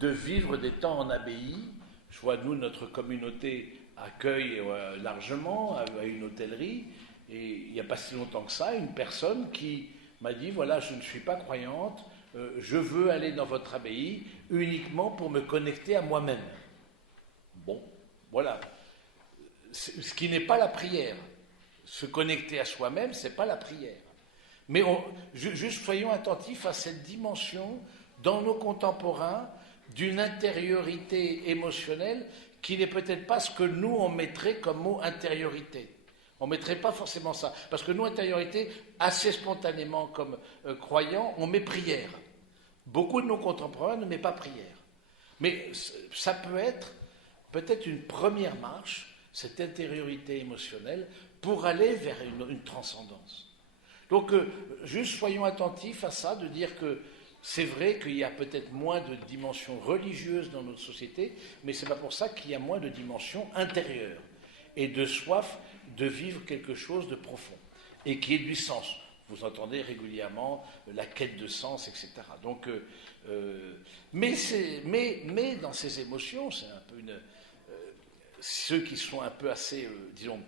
de vivre des temps en abbaye. Je vois, nous, notre communauté accueille largement, à une hôtellerie, et il n'y a pas si longtemps que ça, une personne qui m'a dit, voilà, je ne suis pas croyante, je veux aller dans votre abbaye uniquement pour me connecter à moi-même. Bon, voilà. Ce qui n'est pas la prière. Se connecter à soi-même, ce n'est pas la prière. Mais juste soyons attentifs à cette dimension dans nos contemporains d'une intériorité émotionnelle qui n'est peut-être pas ce que nous on mettrait comme mot intériorité. On ne mettrait pas forcément ça. Parce que nous, intériorité, assez spontanément comme croyants, on met prière. Beaucoup de nos contemporains ne mettent pas prière. Mais ça peut être peut-être une première marche, cette intériorité émotionnelle, pour aller vers une transcendance. Donc, juste soyons attentifs à ça, de dire que c'est vrai qu'il y a peut-être moins de dimensions religieuses dans notre société, mais ce n'est pas pour ça qu'il y a moins de dimensions intérieures et de soif de vivre quelque chose de profond et qui ait du sens. Vous entendez régulièrement la quête de sens, etc. Donc, mais dans ces émotions, c'est un peu ceux qui sont un peu assez, disons,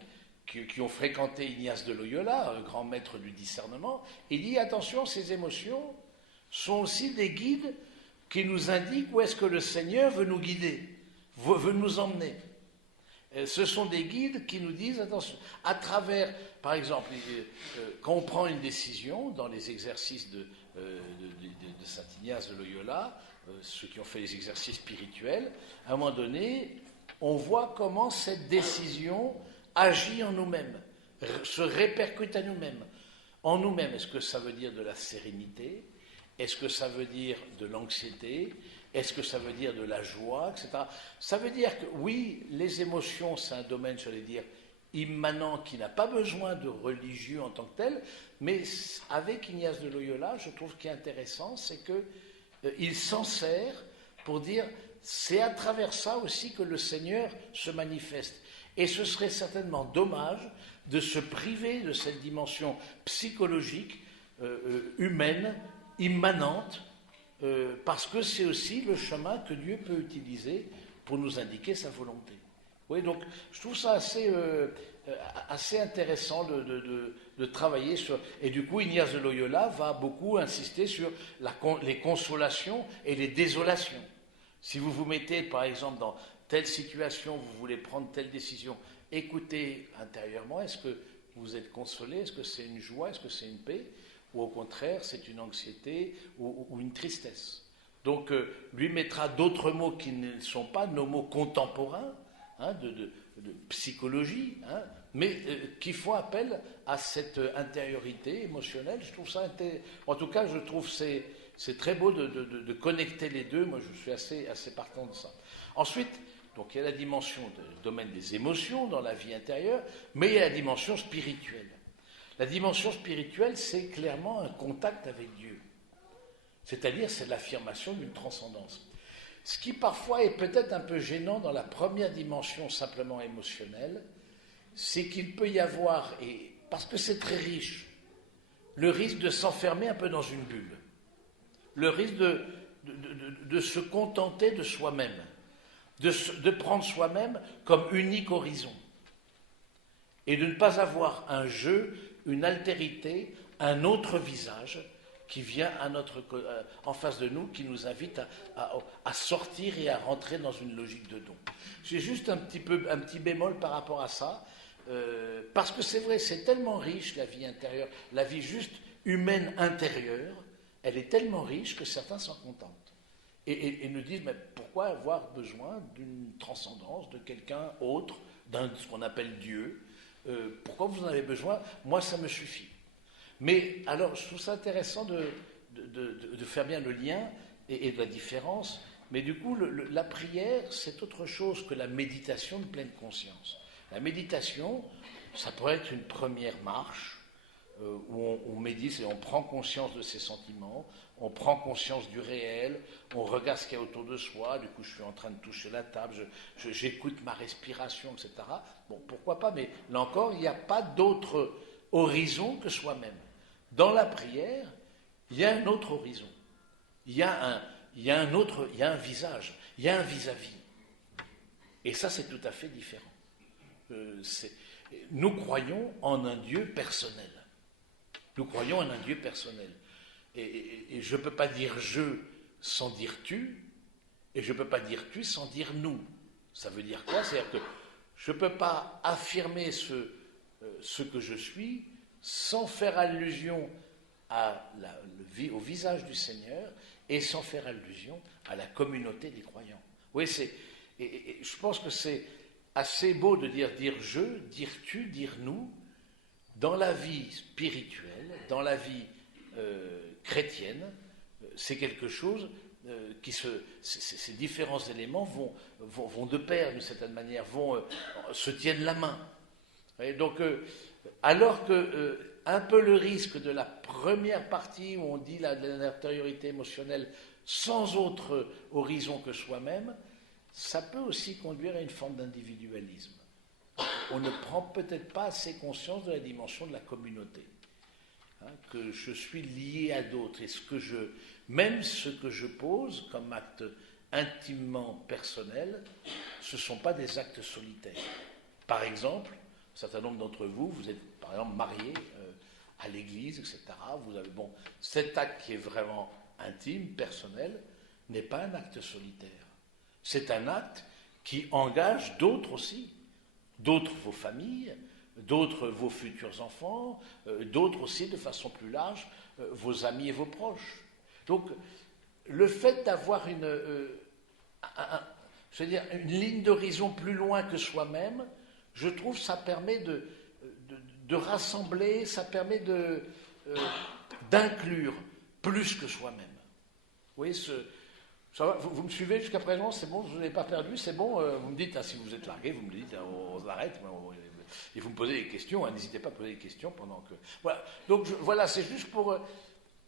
qui ont fréquenté Ignace de Loyola, grand maître du discernement, il dit attention, ces émotions sont aussi des guides qui nous indiquent où est-ce que le Seigneur veut nous guider, veut nous emmener. Ce sont des guides qui nous disent, attention, à travers, par exemple, quand on prend une décision dans les exercices de Saint Ignace de Loyola, ceux qui ont fait les exercices spirituels, à un moment donné, on voit comment cette décision agit en nous-mêmes, se répercute à nous-mêmes. En nous-mêmes, est-ce que ça veut dire de la sérénité ? Est-ce que ça veut dire de l'anxiété ? Est-ce que ça veut dire de la joie, etc. Ça veut dire que, oui, les émotions, c'est un domaine, j'allais dire, immanent, qui n'a pas besoin de religieux en tant que tel, mais avec Ignace de Loyola, je trouve qu'il est intéressant, c'est qu'il s'en sert pour dire, c'est à travers ça aussi que le Seigneur se manifeste. Et ce serait certainement dommage de se priver de cette dimension psychologique, humaine, immanente, parce que c'est aussi le chemin que Dieu peut utiliser pour nous indiquer sa volonté. Oui, donc je trouve ça assez intéressant de travailler sur... Et du coup, Ignace de Loyola va beaucoup insister sur les consolations et les désolations. Si vous vous mettez, par exemple, dans telle situation, vous voulez prendre telle décision, écoutez intérieurement, est-ce que vous êtes consolé, est-ce que c'est une joie, est-ce que c'est une paix, ou au contraire, c'est une anxiété ou une tristesse. Donc, lui mettra d'autres mots qui ne sont pas nos mots contemporains, hein, de psychologie, hein, mais qui font appel à cette intériorité émotionnelle. Je trouve ça en tout cas, je trouve c'est très beau de connecter les deux. Moi, je suis assez partant de ça. Ensuite, donc, il y a la dimension du domaine des émotions dans la vie intérieure, mais il y a la dimension spirituelle. La dimension spirituelle, c'est clairement un contact avec Dieu. C'est-à-dire, c'est l'affirmation d'une transcendance. Ce qui parfois est peut-être un peu gênant dans la première dimension simplement émotionnelle, c'est qu'il peut y avoir, et parce que c'est très riche, le risque de s'enfermer un peu dans une bulle, le risque de se contenter de soi-même, de prendre soi-même comme unique horizon, et de ne pas avoir un jeu, une altérité, un autre visage qui vient en face de nous, qui nous invite à sortir et à rentrer dans une logique de don. J'ai juste un petit bémol par rapport à ça, parce que c'est vrai, c'est tellement riche la vie intérieure, la vie juste humaine intérieure, elle est tellement riche que certains s'en contentent. Et nous disent, mais pourquoi avoir besoin d'une transcendance, de quelqu'un autre, ce qu'on appelle Dieu ? Pourquoi vous en avez besoin ? Moi, ça me suffit. Mais alors, je trouve ça intéressant de faire bien le lien et de la différence. Mais du coup, la prière, c'est autre chose que la méditation de pleine conscience. La méditation, ça pourrait être une première marche où on médite et on prend conscience de ses sentiments, on prend conscience du réel, on regarde ce qu'il y a autour de soi, du coup je suis en train de toucher la table, j'écoute ma respiration, etc. Bon, pourquoi pas, mais là encore, il n'y a pas d'autre horizon que soi-même. Dans la prière, il y a un autre horizon. Il y a il y a un autre, il y a un visage, il y a un vis-à-vis. Et ça, c'est tout à fait différent. Nous croyons en un Dieu personnel. Nous croyons en un Dieu personnel. Et je ne peux pas dire je sans dire tu, et je ne peux pas dire tu sans dire nous. Ça veut dire quoi? C'est-à-dire que je ne peux pas affirmer ce que je suis sans faire allusion au visage du Seigneur et sans faire allusion à la communauté des croyants. Oui, et je pense que c'est assez beau de dire je, dire tu, dire nous, dans la vie spirituelle, dans la vie chrétienne. C'est quelque chose ces différents éléments vont de pair d'une certaine manière, se tiennent la main. Et donc, alors que un peu le risque de la première partie où on dit de l'intériorité émotionnelle sans autre horizon que soi-même, ça peut aussi conduire à une forme d'individualisme. On ne prend peut-être pas assez conscience de la dimension de la communauté, que je suis lié à d'autres, et même ce que je pose comme acte intimement personnel, ce ne sont pas des actes solitaires. Par exemple, un certain nombre d'entre vous, vous êtes par exemple mariés à l'église, etc. Vous avez, cet acte qui est vraiment intime, personnel, n'est pas un acte solitaire. C'est un acte qui engage d'autres aussi, d'autres vos familles, d'autres vos futurs enfants, d'autres aussi de façon plus large, vos amis et vos proches. Donc, le fait d'avoir une ligne d'horizon plus loin que soi-même, je trouve ça permet de rassembler, ça permet d'inclure plus que soi-même. Vous voyez, ça va, vous me suivez jusqu'à présent, c'est bon, je ne vous ai pas perdu, c'est bon, vous me dites, si vous êtes largué, vous me dites, on arrête, et vous me posez des questions, n'hésitez pas à poser des questions pendant que... Voilà, donc voilà, c'est juste pour...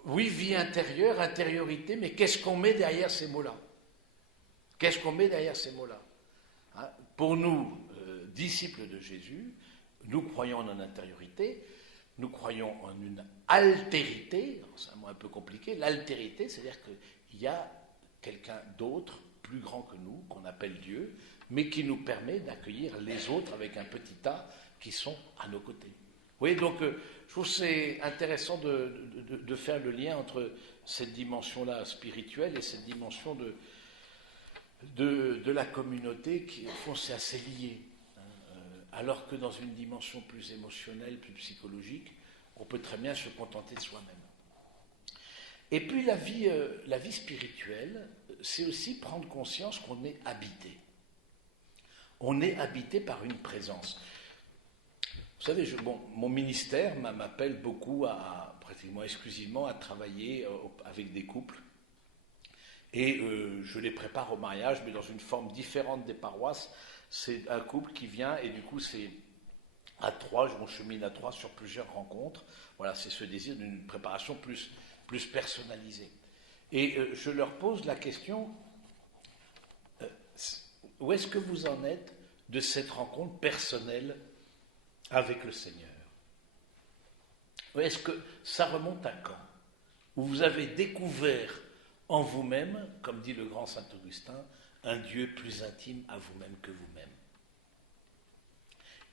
oui, vie intérieure, intériorité, mais qu'est-ce qu'on met derrière ces mots-là? Qu'est-ce qu'on met derrière ces mots-là? Pour nous, disciples de Jésus, nous croyons en une intériorité, nous croyons en une altérité, c'est un mot un peu compliqué, l'altérité, c'est-à-dire qu'il y a quelqu'un d'autre, plus grand que nous, qu'on appelle Dieu, mais qui nous permet d'accueillir les autres avec un petit A qui sont à nos côtés. Vous voyez, donc je trouve que c'est intéressant de faire le lien entre cette dimension-là spirituelle et cette dimension de la communauté qui, au fond, c'est assez lié. Alors que dans une dimension plus émotionnelle, plus psychologique, on peut très bien se contenter de soi-même. Et puis la vie spirituelle, c'est aussi prendre conscience qu'on est habité. On est habité par une présence. Vous savez, mon ministère m'appelle beaucoup, pratiquement exclusivement, à travailler avec des couples. Et je les prépare au mariage, mais dans une forme différente des paroisses. C'est un couple qui vient, et du coup, c'est à trois, on chemine à trois sur plusieurs rencontres. Voilà, c'est ce désir d'une préparation plus personnalisée. Et je leur pose la question, où est-ce que vous en êtes de cette rencontre personnelle avec le Seigneur? Est-ce que ça remonte à quand? Où vous avez découvert en vous-même, comme dit le grand saint Augustin, un Dieu plus intime à vous-même que vous-même.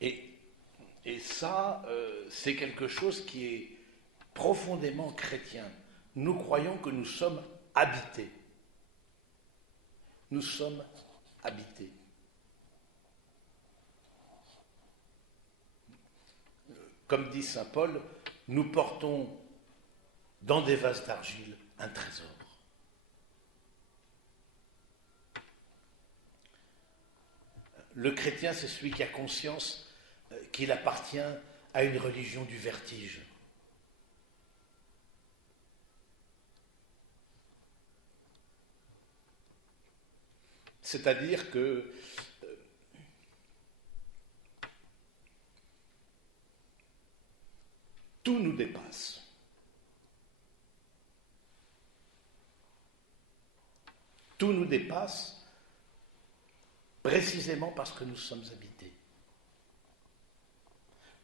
Et ça, c'est quelque chose qui est profondément chrétien. Nous croyons que nous sommes habités. Nous sommes habités. Comme dit saint Paul, nous portons dans des vases d'argile un trésor. Le chrétien, c'est celui qui a conscience qu'il appartient à une religion du vertige. C'est-à-dire que tout nous dépasse. Tout nous dépasse précisément parce que nous sommes habités.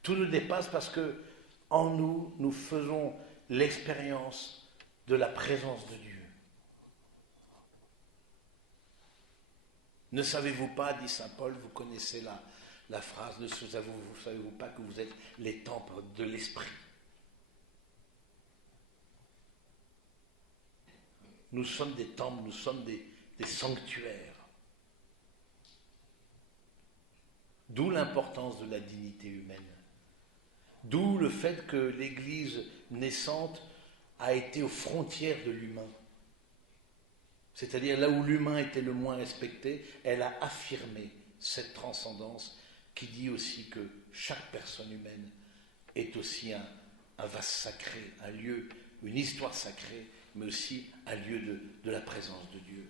Tout nous dépasse parce que en nous, nous faisons l'expérience de la présence de Dieu. Ne savez-vous pas, dit saint Paul, vous connaissez la phrase, ne savez-vous pas que vous êtes les temples de l'esprit? Nous sommes des temples, nous sommes des sanctuaires. D'où l'importance de la dignité humaine. D'où le fait que l'Église naissante a été aux frontières de l'humain. C'est-à-dire là où l'humain était le moins respecté, elle a affirmé cette transcendance qui dit aussi que chaque personne humaine est aussi un vase sacré, un lieu, une histoire sacrée, mais aussi un lieu de la présence de Dieu.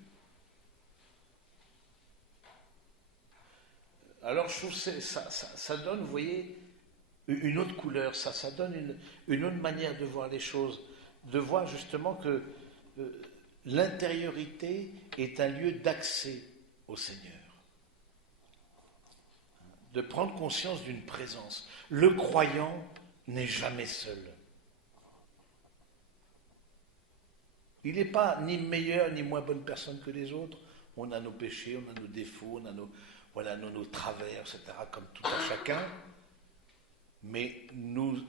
Alors je trouve que ça donne, vous voyez, une autre couleur, ça donne une autre manière de voir les choses, de voir justement que l'intériorité est un lieu d'accès au Seigneur, de prendre conscience d'une présence. Le croyant n'est jamais seul. Il n'est pas ni meilleure ni moins bonne personne que les autres. On a nos péchés, on a nos défauts, on a nos travers, etc., comme tout à chacun. Mais nous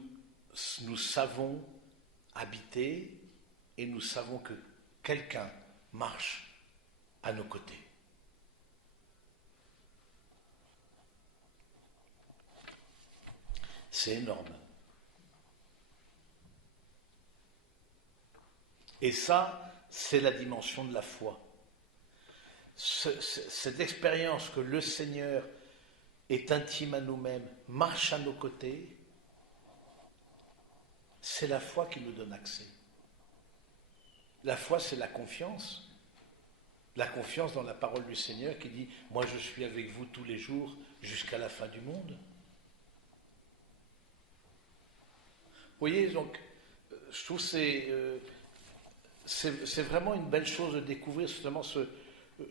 savons habiter et nous savons que quelqu'un marche à nos côtés. C'est énorme. Et ça, c'est la dimension de la foi. Cette expérience que le Seigneur est intime à nous-mêmes, marche à nos côtés, c'est la foi qui nous donne accès. La foi, c'est la confiance. La confiance dans la parole du Seigneur qui dit « Moi, je suis avec vous tous les jours jusqu'à la fin du monde ». Vous voyez, donc, je trouve que c'est vraiment une belle chose de découvrir justement ce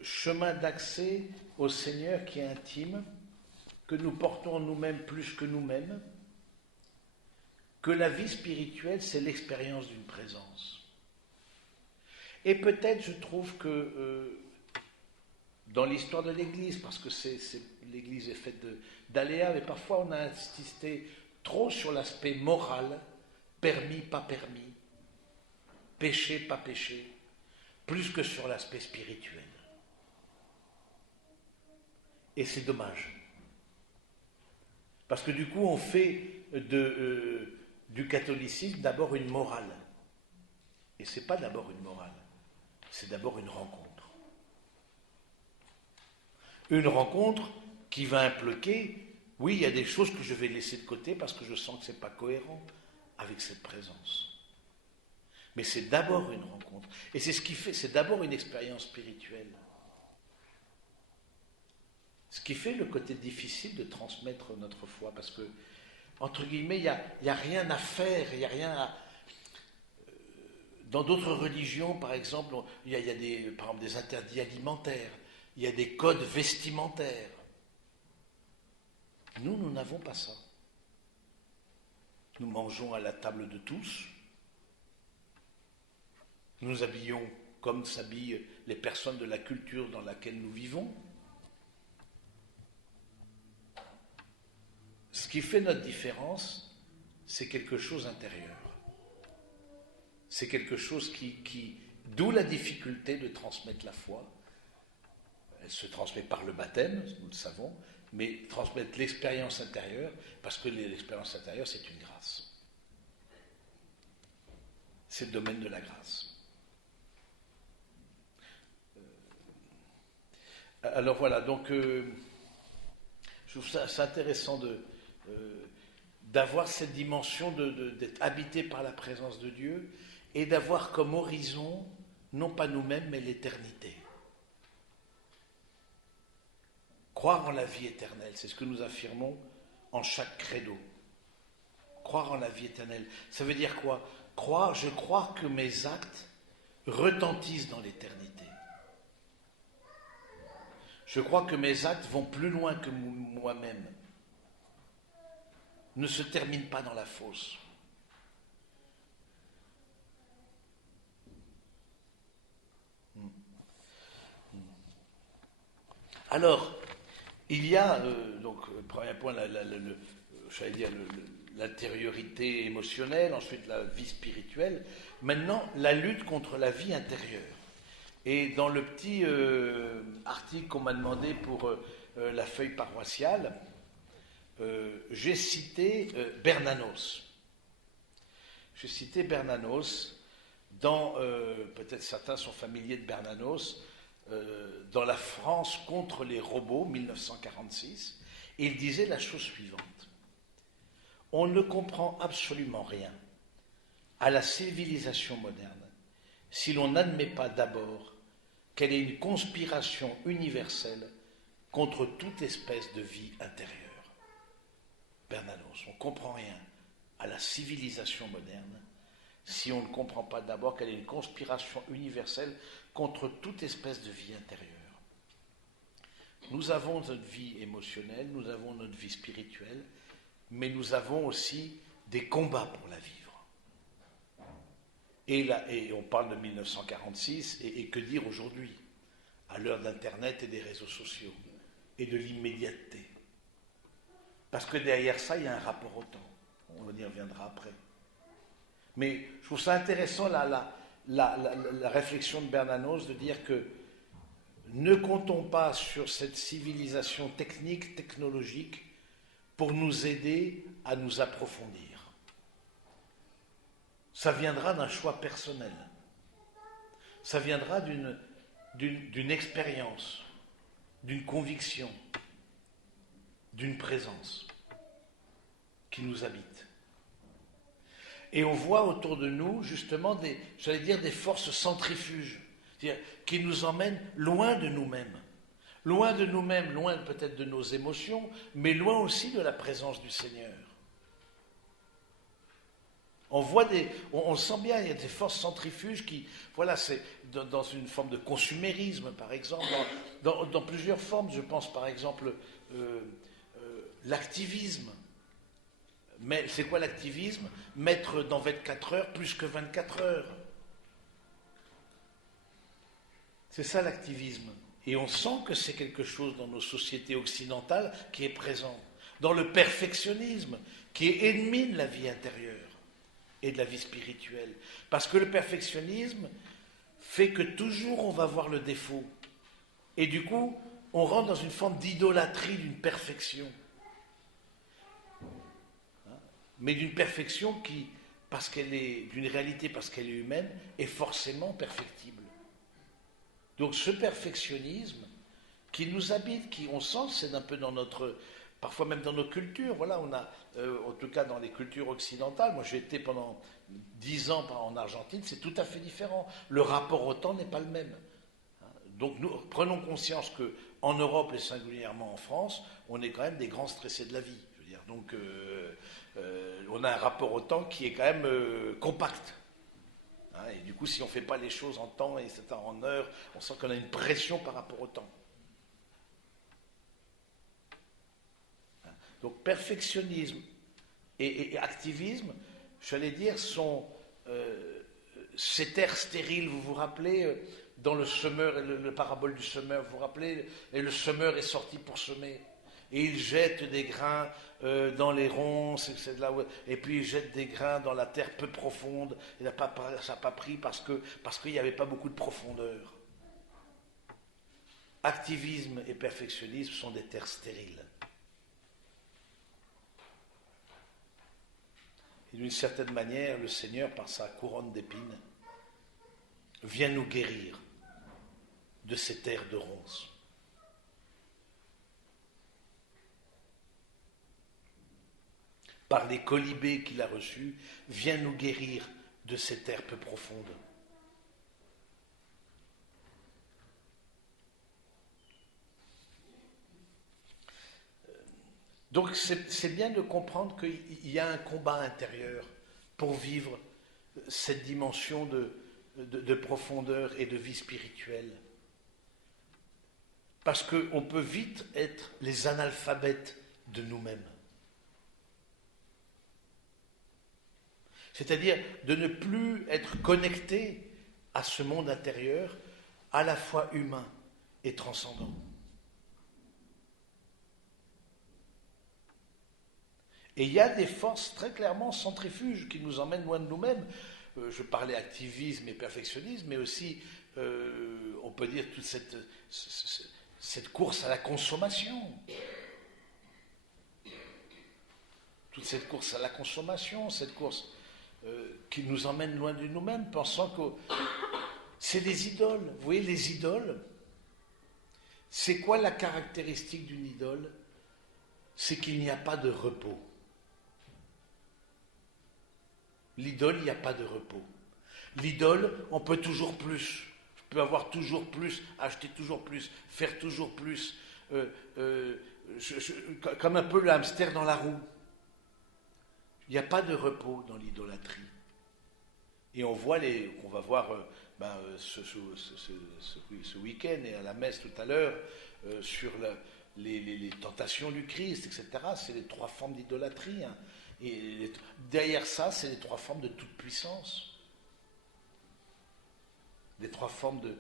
chemin d'accès au Seigneur qui est intime, que nous portons nous-mêmes plus que nous-mêmes, que la vie spirituelle, c'est l'expérience d'une présence. Et peut-être, je trouve que dans l'histoire de l'Église, parce que l'Église est faite d'aléas, mais parfois on a insisté trop sur l'aspect moral, permis, pas permis, péché, pas péché, plus que sur l'aspect spirituel. Et c'est dommage. Parce que du coup, on fait du catholicisme d'abord une morale. Et ce n'est pas d'abord une morale, c'est d'abord une rencontre. Une rencontre qui va impliquer, oui, il y a des choses que je vais laisser de côté parce que je sens que ce n'est pas cohérent avec cette présence. Mais c'est d'abord une rencontre. Et c'est ce qui fait, c'est d'abord une expérience spirituelle. Ce qui fait le côté difficile de transmettre notre foi, parce que, entre guillemets, il n'y a rien à faire, il n'y a rien à... Dans d'autres religions, par exemple, il y a par exemple, des interdits alimentaires, il y a des codes vestimentaires. Nous n'avons pas ça. Nous mangeons à la table de tous. Nous nous habillons comme s'habillent les personnes de la culture dans laquelle nous vivons. Ce qui fait notre différence, c'est quelque chose d'intérieur. C'est quelque chose d'où la difficulté de transmettre la foi. Elle se transmet par le baptême, nous le savons, mais transmettre l'expérience intérieure, parce que l'expérience intérieure, c'est une grâce. C'est le domaine de la grâce. Alors voilà, donc je trouve ça c'est intéressant d'avoir cette dimension d'être habité par la présence de Dieu et d'avoir comme horizon, non pas nous-mêmes, mais l'éternité. Croire en la vie éternelle, c'est ce que nous affirmons en chaque credo. Croire en la vie éternelle, ça veut dire quoi? Je crois que mes actes retentissent dans l'éternité. Je crois que mes actes vont plus loin que moi-même, ne se terminent pas dans la fosse. Alors, il y a, donc, premier point, j'allais dire l'intériorité émotionnelle, ensuite la vie spirituelle, maintenant la lutte contre la vie intérieure. Et dans le petit article qu'on m'a demandé pour la feuille paroissiale, j'ai cité Bernanos. J'ai cité Bernanos dans, peut-être certains sont familiers de Bernanos, dans La France contre les robots, 1946, et il disait la chose suivante. On ne comprend absolument rien à la civilisation moderne si l'on n'admet pas d'abord qu'elle est une conspiration universelle contre toute espèce de vie intérieure. Bernanos, on ne comprend rien à la civilisation moderne si on ne comprend pas d'abord qu'elle est une conspiration universelle contre toute espèce de vie intérieure. Nous avons notre vie émotionnelle, nous avons notre vie spirituelle, mais nous avons aussi des combats pour la vivre. Et on parle de 1946, et que dire aujourd'hui, à l'heure d'Internet et des réseaux sociaux, et de l'immédiateté. Parce que derrière ça, il y a un rapport au temps. On y reviendra après. Mais je trouve ça intéressant, la réflexion de Bernanos, de dire que ne comptons pas sur cette civilisation technique, technologique, pour nous aider à nous approfondir. Ça viendra d'un choix personnel. Ça viendra d'une expérience, d'une conviction, d'une présence qui nous habite. Et on voit autour de nous, justement, des forces centrifuges, c'est-à-dire qui nous emmènent loin de nous-mêmes. Loin de nous-mêmes, loin peut-être de nos émotions, mais loin aussi de la présence du Seigneur. On sent bien, il y a des forces centrifuges qui, voilà, c'est dans une forme de consumérisme, par exemple, dans plusieurs formes. Je pense, par exemple, l'activisme. Mais c'est quoi l'activisme? Mettre dans 24 heures plus que 24 heures. C'est ça l'activisme. Et on sent que c'est quelque chose dans nos sociétés occidentales qui est présent. Dans le perfectionnisme, qui est ennemi de la vie intérieure et de la vie spirituelle. Parce que le perfectionnisme fait que toujours on va voir le défaut. Et du coup, on rentre dans une forme d'idolâtrie d'une perfection. Mais d'une perfection qui, parce qu'elle est d'une réalité, parce qu'elle est humaine, est forcément perfectible. Donc ce perfectionnisme qui nous habite, on sent que c'est un peu dans notre, parfois même dans nos cultures, voilà, on a, en tout cas dans les cultures occidentales, moi j'ai été pendant 10 ans en Argentine, c'est tout à fait différent. Le rapport au temps n'est pas le même. Donc nous prenons conscience qu'en Europe et singulièrement en France, on est quand même des grands stressés de la vie. Je veux dire, donc on a un rapport au temps qui est quand même compact. Et du coup, si on ne fait pas les choses en temps et en heure, on sent qu'on a une pression par rapport au temps. Donc perfectionnisme et activisme, j'allais dire, sont ces terres stériles. Vous vous rappelez, dans le semeur, le parabole du semeur, vous vous rappelez, et le semeur est sorti pour semer. Et il jette des grains dans les ronces, et puis il jette des grains dans la terre peu profonde. Ça n'a pas pris parce qu'il n'y avait pas beaucoup de profondeur. Activisme et perfectionnisme sont des terres stériles. Et d'une certaine manière, le Seigneur, par sa couronne d'épines, vient nous guérir de ces terres de ronces. Par les colibés qu'il a reçus, vient nous guérir de ces terres peu profondes. Donc c'est bien de comprendre qu'il y a un combat intérieur pour vivre cette dimension de profondeur et de vie spirituelle. Parce qu'on peut vite être les analphabètes de nous-mêmes. C'est-à-dire de ne plus être connecté à ce monde intérieur, à la fois humain et transcendant. Et il y a des forces très clairement centrifuges qui nous emmènent loin de nous-mêmes. Je parlais activisme et perfectionnisme, mais aussi, on peut dire, toute cette course à la consommation. Toute cette course à la consommation, cette course qui nous emmène loin de nous-mêmes, pensant que c'est des idoles. Vous voyez, les idoles, c'est quoi la caractéristique d'une idole? C'est qu'il n'y a pas de repos. L'idole, il n'y a pas de repos. L'idole, on peut toujours plus. Je peux avoir toujours plus, acheter toujours plus, faire toujours plus. Comme un peu le hamster dans la roue. Il n'y a pas de repos dans l'idolâtrie. Et on va voir ce week-end et à la messe tout à l'heure sur les tentations du Christ, etc. C'est les 3 formes d'idolâtrie. Hein. Et derrière ça, c'est les 3 formes de toute puissance. Les 3 formes de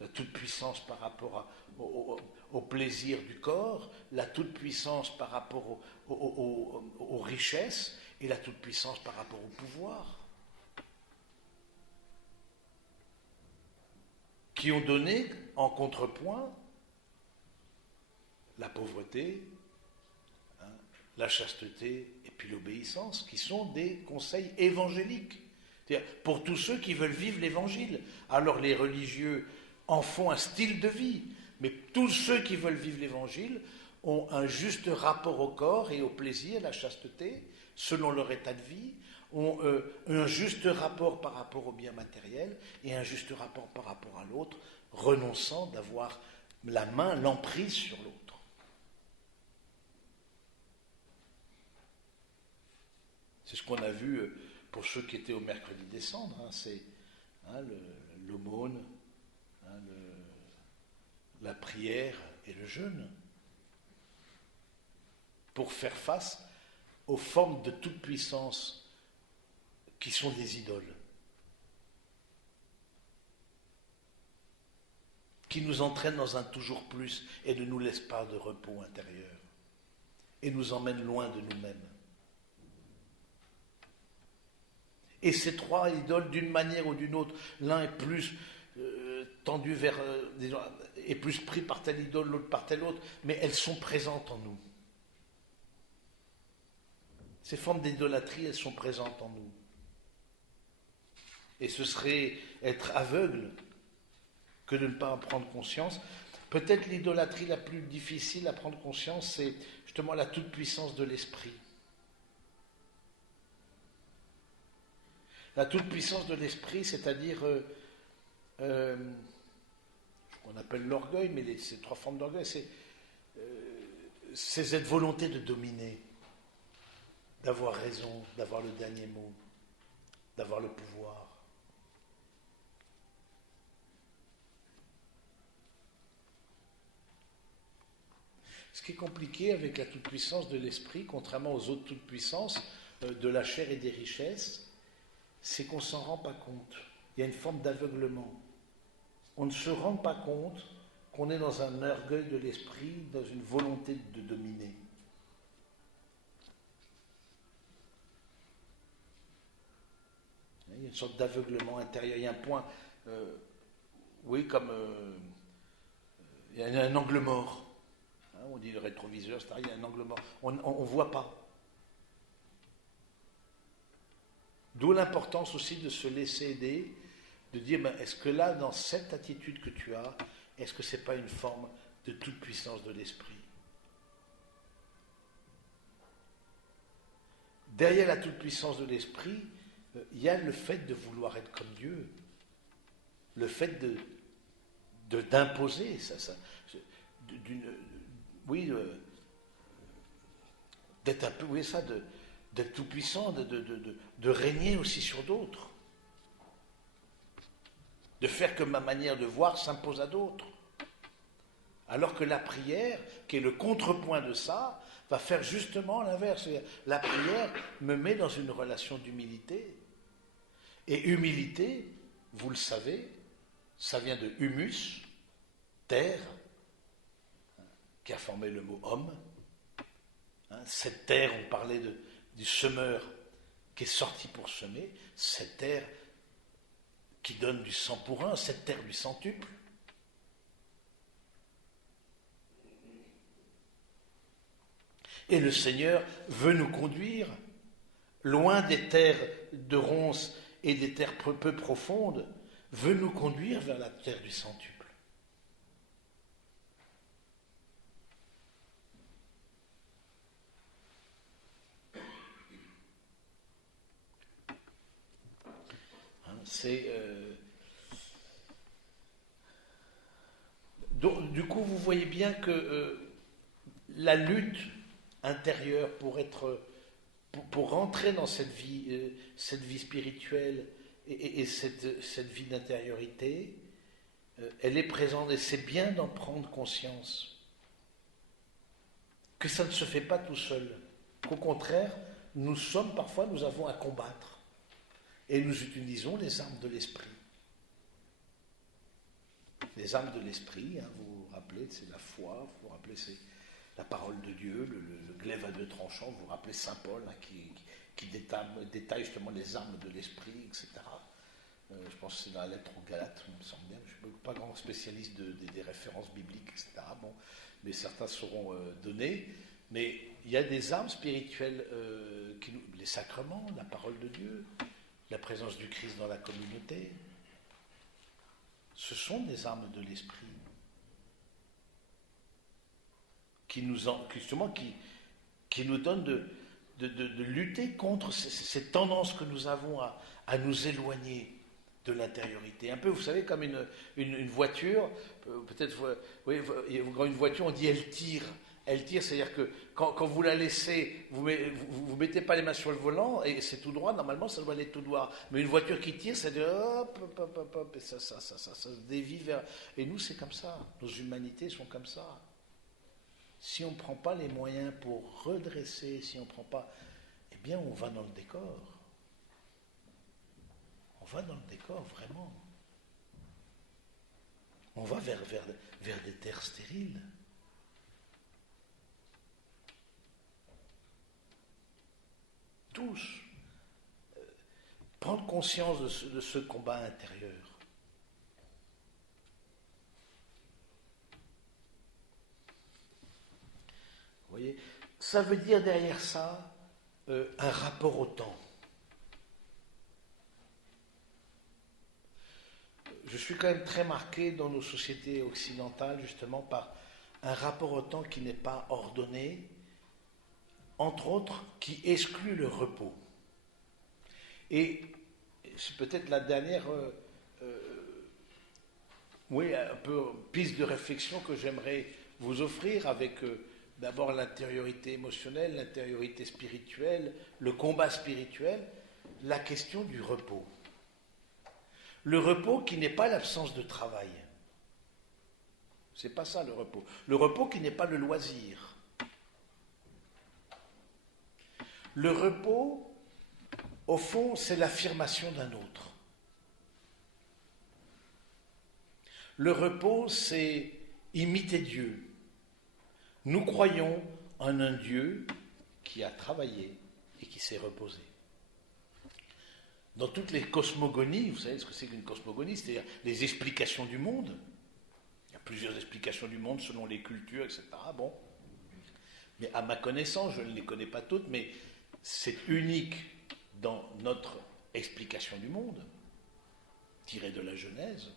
la toute puissance par rapport au plaisir du corps, la toute puissance par rapport aux richesses et la toute puissance par rapport au pouvoir. Qui ont donné en contrepoint la pauvreté, hein, la chasteté et puis l'obéissance, qui sont des conseils évangéliques. C'est-à-dire pour tous ceux qui veulent vivre l'évangile. Alors les religieux en font un style de vie, mais tous ceux qui veulent vivre l'évangile ont un juste rapport au corps et au plaisir, la chasteté, selon leur état de vie, ont un juste rapport par rapport au bien matériel et un juste rapport par rapport à l'autre, renonçant d'avoir la main, l'emprise sur l'autre. C'est ce qu'on a vu pour ceux qui étaient au mercredi des cendres, hein, c'est l'aumône, hein, la prière et le jeûne, pour faire face aux formes de toute puissance qui sont des idoles, qui nous entraînent dans un toujours plus et ne nous laissent pas de repos intérieur, et nous emmènent loin de nous-mêmes. Et ces 3 idoles, d'une manière ou d'une autre, l'un est plus tendu vers, est plus pris par telle idole, l'autre par telle autre, mais elles sont présentes en nous. Ces formes d'idolâtrie, elles sont présentes en nous. Et ce serait être aveugle que de ne pas en prendre conscience. Peut-être l'idolâtrie la plus difficile à prendre conscience, c'est justement la toute-puissance de l'esprit. La toute-puissance de l'esprit, c'est-à-dire ce qu'on appelle l'orgueil, mais ces 3 formes d'orgueil, c'est cette volonté de dominer, d'avoir raison, d'avoir le dernier mot, d'avoir le pouvoir. Ce qui est compliqué avec la toute-puissance de l'esprit, contrairement aux autres toutes-puissances de la chair et des richesses, c'est qu'on ne s'en rend pas compte. Il y a une forme d'aveuglement. On ne se rend pas compte qu'on est dans un orgueil de l'esprit, dans une volonté de dominer. Il y a une sorte d'aveuglement intérieur. Il y a un point, oui, comme il y a un angle mort. Hein, on dit le rétroviseur, c'est-à-dire il y a un angle mort. On ne voit pas. D'où l'importance aussi de se laisser aider, de dire, ben, est-ce que là, dans cette attitude que tu as, est-ce que ce n'est pas une forme de toute puissance de l'esprit? Derrière la toute puissance de l'esprit, il y a le fait de vouloir être comme Dieu, le fait d'imposer, d'être un peu, oui, ça, d'être tout puissant, de régner aussi sur d'autres, de faire que ma manière de voir s'impose à d'autres. Alors que la prière, qui est le contrepoint de ça, va faire justement l'inverse. La prière me met dans une relation d'humilité. Et humilité, vous le savez, ça vient de humus, terre, qui a formé le mot homme. Cette terre, on parlait du semeur qui est sorti pour semer, cette terre qui donne du 100 pour 1, cette terre du centuple. Et le Seigneur veut nous conduire loin des terres de ronces et des terres peu profondes, veut nous conduire vers la terre du centuple. Donc, du coup, vous voyez bien que la lutte intérieure pour rentrer dans cette vie spirituelle et cette vie d'intériorité, elle est présente et c'est bien d'en prendre conscience. Que ça ne se fait pas tout seul. Qu'au contraire, nous avons à combattre. Et nous utilisons les armes de l'esprit. Les armes de l'esprit, vous vous rappelez, c'est la foi, vous vous rappelez, c'est la parole de Dieu, le glaive à deux tranchants, vous vous rappelez Saint Paul qui détaille justement les armes de l'esprit, etc. Je pense que c'est dans la lettre aux Galates, il me semble bien. Je ne suis pas grand spécialiste des références bibliques, etc. Bon, mais certains seront donnés. Mais il y a des armes spirituelles, les sacrements, la parole de Dieu, la présence du Christ dans la communauté. Ce sont des armes de l'esprit qui nous donnent de lutter contre ces tendances que nous avons à nous éloigner de l'intériorité. Un peu, vous savez, comme une voiture, peut-être, oui, quand une voiture, on dit elle tire. Elle tire, c'est-à-dire que quand vous la laissez, vous mettez pas les mains sur le volant et c'est tout droit, normalement ça doit aller tout droit. Mais une voiture qui tire, ça dit hop, hop, hop, hop, et ça se dévie vers... Et nous, c'est comme ça. Nos humanités sont comme ça. Si on ne prend pas les moyens pour redresser, si on ne prend pas... Eh bien, on va dans le décor. On va dans le décor, vraiment. On va vers des terres stériles. Tous, prendre conscience de ce combat intérieur. Vous voyez, ça veut dire derrière ça un rapport au temps. Je suis quand même très marqué dans nos sociétés occidentales justement par un rapport au temps qui n'est pas ordonné, entre autres, qui exclut le repos. Et c'est peut-être la dernière un peu piste de réflexion que j'aimerais vous offrir avec d'abord l'intériorité émotionnelle, l'intériorité spirituelle, le combat spirituel, la question du repos. Le repos qui n'est pas l'absence de travail. C'est pas ça le repos. Le repos qui n'est pas le loisir. Le repos, au fond, c'est l'affirmation d'un autre. Le repos, c'est imiter Dieu. Nous croyons en un Dieu qui a travaillé et qui s'est reposé. Dans toutes les cosmogonies, vous savez ce que c'est qu'une cosmogonie, c'est-à-dire les explications du monde. Il y a plusieurs explications du monde selon les cultures, etc. Bon. Mais à ma connaissance, je ne les connais pas toutes, mais c'est unique dans notre explication du monde, tirée de la Genèse.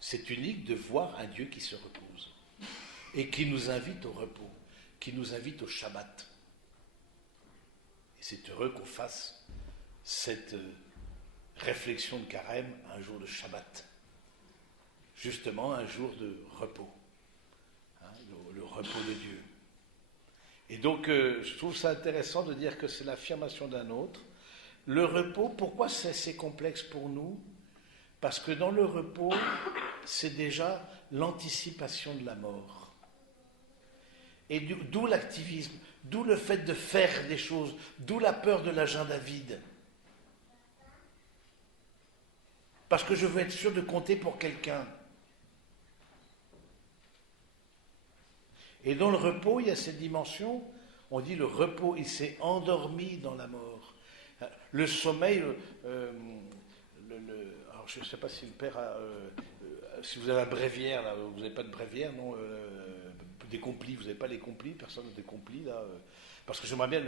C'est unique de voir un Dieu qui se repose et qui nous invite au repos, qui nous invite au Shabbat. Et c'est heureux qu'on fasse cette réflexion de carême un jour de Shabbat. Justement, un jour de repos. Le repos de Dieu. Et donc, je trouve ça intéressant de dire que c'est l'affirmation d'un autre. Le repos, pourquoi c'est assez complexe pour nous ? Parce que dans le repos, c'est déjà l'anticipation de la mort. Et d'où l'activisme, d'où le fait de faire des choses, d'où la peur de l'agenda vide. Parce que je veux être sûr de compter pour quelqu'un. Et dans le repos, il y a cette dimension On dit le repos, il s'est endormi dans la mort. Le sommeil, alors je ne sais pas si le père a, si vous avez un bréviaire, là, vous n'avez pas de bréviaire, non, des complis, vous n'avez pas les complis, personne n'a des complis, là, parce que j'aimerais bien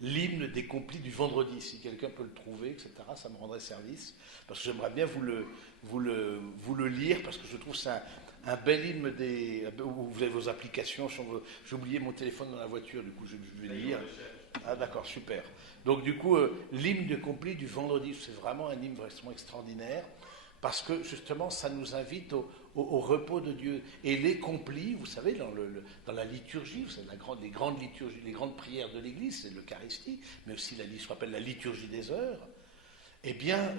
l'hymne des complis du vendredi, si quelqu'un peut le trouver, etc., ça me rendrait service, parce que j'aimerais bien vous le lire, parce que je trouve que c'est un bel hymne où vous avez vos applications. J'ai oublié mon téléphone dans la voiture, du coup je vais le lire. Ah d'accord, super. Donc du coup, l'hymne de complis du vendredi, c'est vraiment un hymne vraiment extraordinaire, parce que justement ça nous invite au repos de Dieu. Et les complis, vous savez, dans la liturgie, vous savez, les grandes liturgies, les grandes prières de l'Église, c'est l'Eucharistie, mais aussi ce qu'on appelle la liturgie des heures. Eh bien,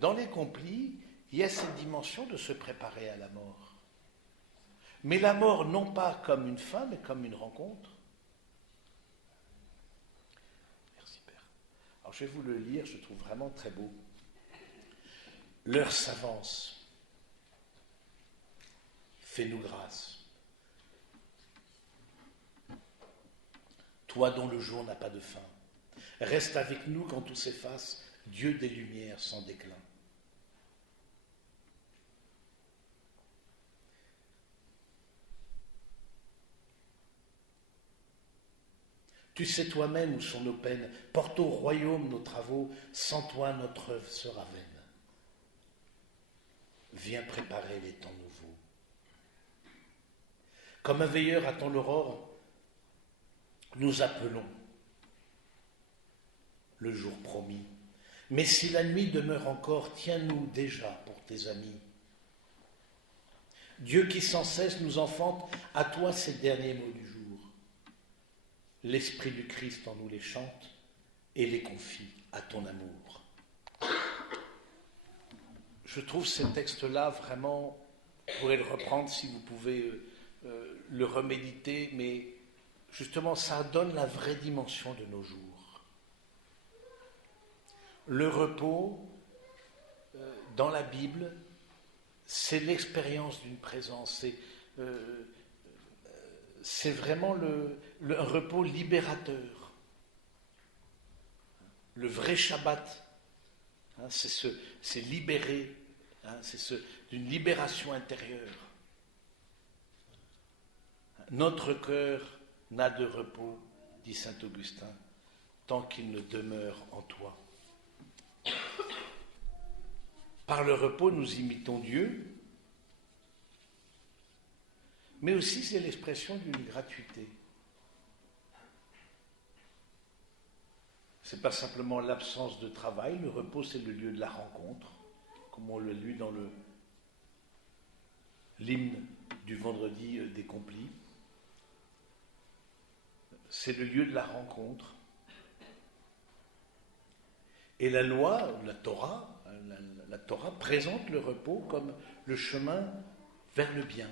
dans les complis, il y a cette dimension de se préparer à la mort. Mais la mort, non pas comme une fin, mais comme une rencontre. Merci, Père. Alors, je vais vous le lire, je trouve vraiment très beau. L'heure s'avance. Fais-nous grâce. Toi dont le jour n'a pas de fin, reste avec nous quand tout s'efface, Dieu des lumières sans déclin. Tu sais toi-même où sont nos peines, porte au royaume nos travaux, sans toi notre œuvre sera vaine. Viens préparer les temps nouveaux. Comme un veilleur attend l'aurore, nous appelons le jour promis. Mais si la nuit demeure encore, tiens-nous déjà pour tes amis. Dieu qui sans cesse nous enfante, à toi ces derniers mots du jour. L'Esprit du Christ en nous les chante et les confie à ton amour. Je trouve ces textes-là vraiment, vous pourrez le reprendre si vous pouvez le reméditer, mais justement ça donne la vraie dimension de nos jours. Le repos, dans la Bible, c'est l'expérience d'une présence, c'est vraiment un repos libérateur. Le vrai Shabbat, hein, c'est libéré, hein, c'est d'une libération intérieure. Notre cœur n'a de repos, dit saint Augustin, tant qu'il ne demeure en toi. Par le repos, nous imitons Dieu, mais aussi c'est l'expression d'une gratuité. Ce n'est pas simplement l'absence de travail, le repos c'est le lieu de la rencontre, comme on l'a lu dans l'hymne du vendredi des complis. C'est le lieu de la rencontre. Et la loi, la Torah présente le repos comme le chemin vers le bien.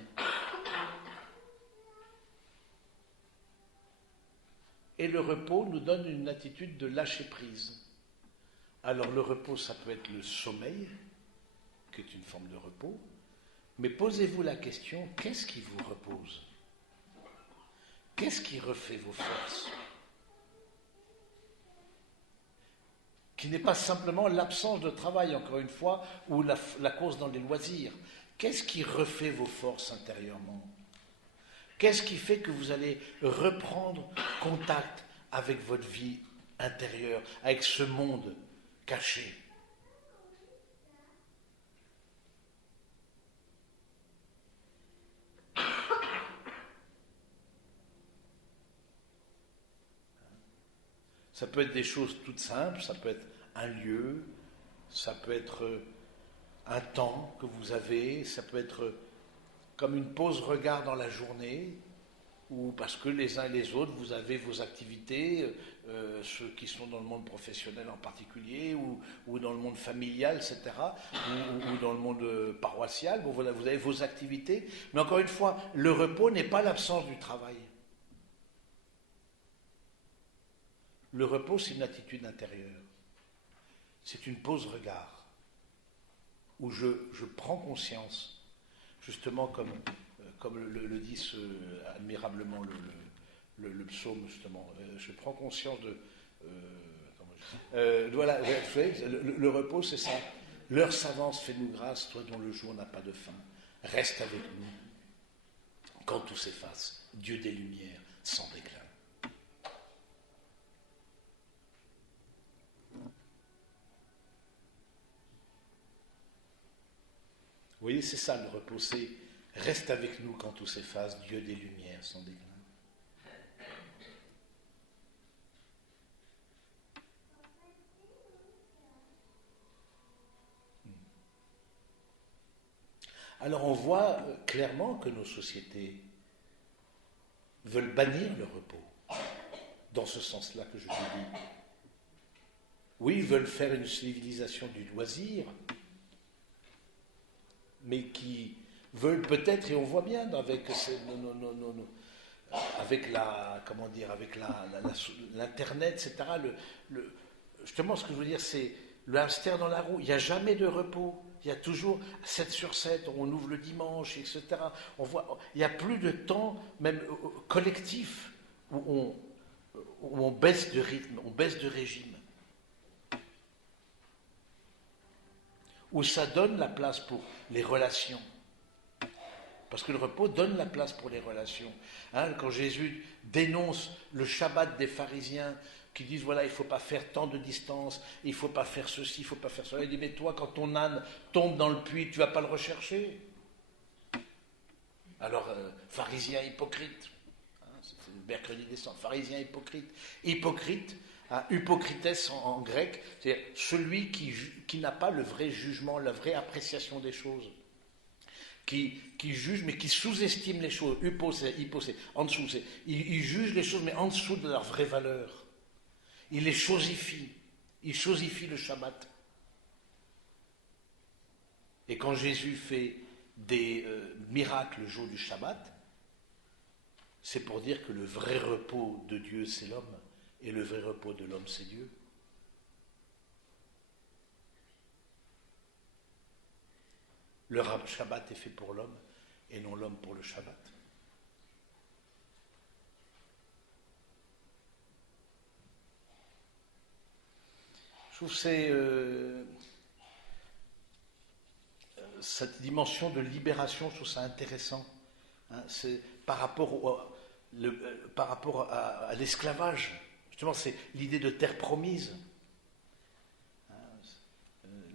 Et le repos nous donne une attitude de lâcher prise. Alors le repos, ça peut être le sommeil, qui est une forme de repos, mais posez-vous la question, qu'est-ce qui vous repose? Qu'est-ce qui refait vos forces? Qui n'est pas simplement l'absence de travail, encore une fois, ou la cause dans les loisirs. Qu'est-ce qui refait vos forces intérieurement? Qu'est-ce qui fait que vous allez reprendre contact avec votre vie intérieure, avec ce monde caché? Ça peut être des choses toutes simples, ça peut être un lieu, ça peut être un temps que vous avez, ça peut être comme une pause regard dans la journée, ou parce que les uns et les autres, vous avez vos activités, ceux qui sont dans le monde professionnel en particulier, ou dans le monde familial, etc., ou dans le monde paroissial, bon, voilà, vous avez vos activités, mais encore une fois, le repos n'est pas l'absence du travail. Le repos, c'est une attitude intérieure. C'est une pause regard, où je prends conscience, justement comme comme le dit admirablement le psaume, justement. Je prends conscience de... voilà, le repos, c'est ça. L'heure s'avance, fais-nous grâce, toi dont le jour n'a pas de fin. Reste avec nous quand tout s'efface, Dieu des lumières, sans déclin. Vous voyez, c'est ça le repos, c'est reste avec nous quand tout s'efface, Dieu des lumières, sans déclin. Alors on voit clairement que nos sociétés veulent bannir le repos, dans ce sens-là que je vous dis. Oui, ils veulent faire une civilisation du loisir, mais qui veulent peut-être, et on voit bien avec avec la, comment dire, avec l'internet, etc. Justement, ce que je veux dire, c'est le hamster dans la roue. Il n'y a jamais de repos. Il y a toujours 7 sur 7, on ouvre le dimanche, etc. On voit, il n'y a plus de temps, même collectif, où on baisse de rythme, on baisse de régime. Où ça donne la place pour les relations. Parce que le repos donne la place pour les relations. Hein, quand Jésus dénonce le Shabbat des pharisiens, qui disent, voilà, il ne faut pas faire tant de distance, il ne faut pas faire ceci, il ne faut pas faire cela. Il dit, mais toi, quand ton âne tombe dans le puits, tu ne vas pas le rechercher. Alors, pharisien hypocrite, hein, c'est le mercredi des cendres, pharisien hypocrite. Hypocrite, hein, hypocrites en grec, c'est-à-dire celui qui n'a pas le vrai jugement, la vraie appréciation des choses. Qui juge, mais qui sous-estime les choses. Hyposé, en dessous. Il juge les choses, mais en dessous de leur vraie valeur. Il les chosifie. Il chosifie le Shabbat. Et quand Jésus fait des miracles le jour du Shabbat, c'est pour dire que le vrai repos de Dieu, c'est l'homme, et le vrai repos de l'homme, c'est Dieu. Le Shabbat est fait pour l'homme, et non l'homme pour le Shabbat. Je trouve que c'est cette dimension de libération, je trouve ça intéressant. Hein, c'est par rapport à l'esclavage. Justement, c'est l'idée de terre promise. Hein,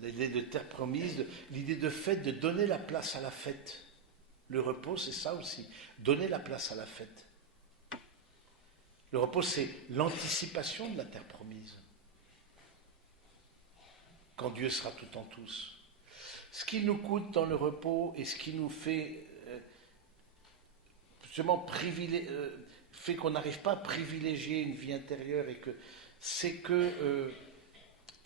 l'idée de terre promise, l'idée de fête, de donner la place à la fête. Le repos, c'est ça aussi, donner la place à la fête. Le repos, c'est l'anticipation de la terre promise. Quand Dieu sera tout en tous. Ce qui nous coûte dans le repos et ce qui nous fait justement fait qu'on n'arrive pas à privilégier une vie intérieure, et que c'est que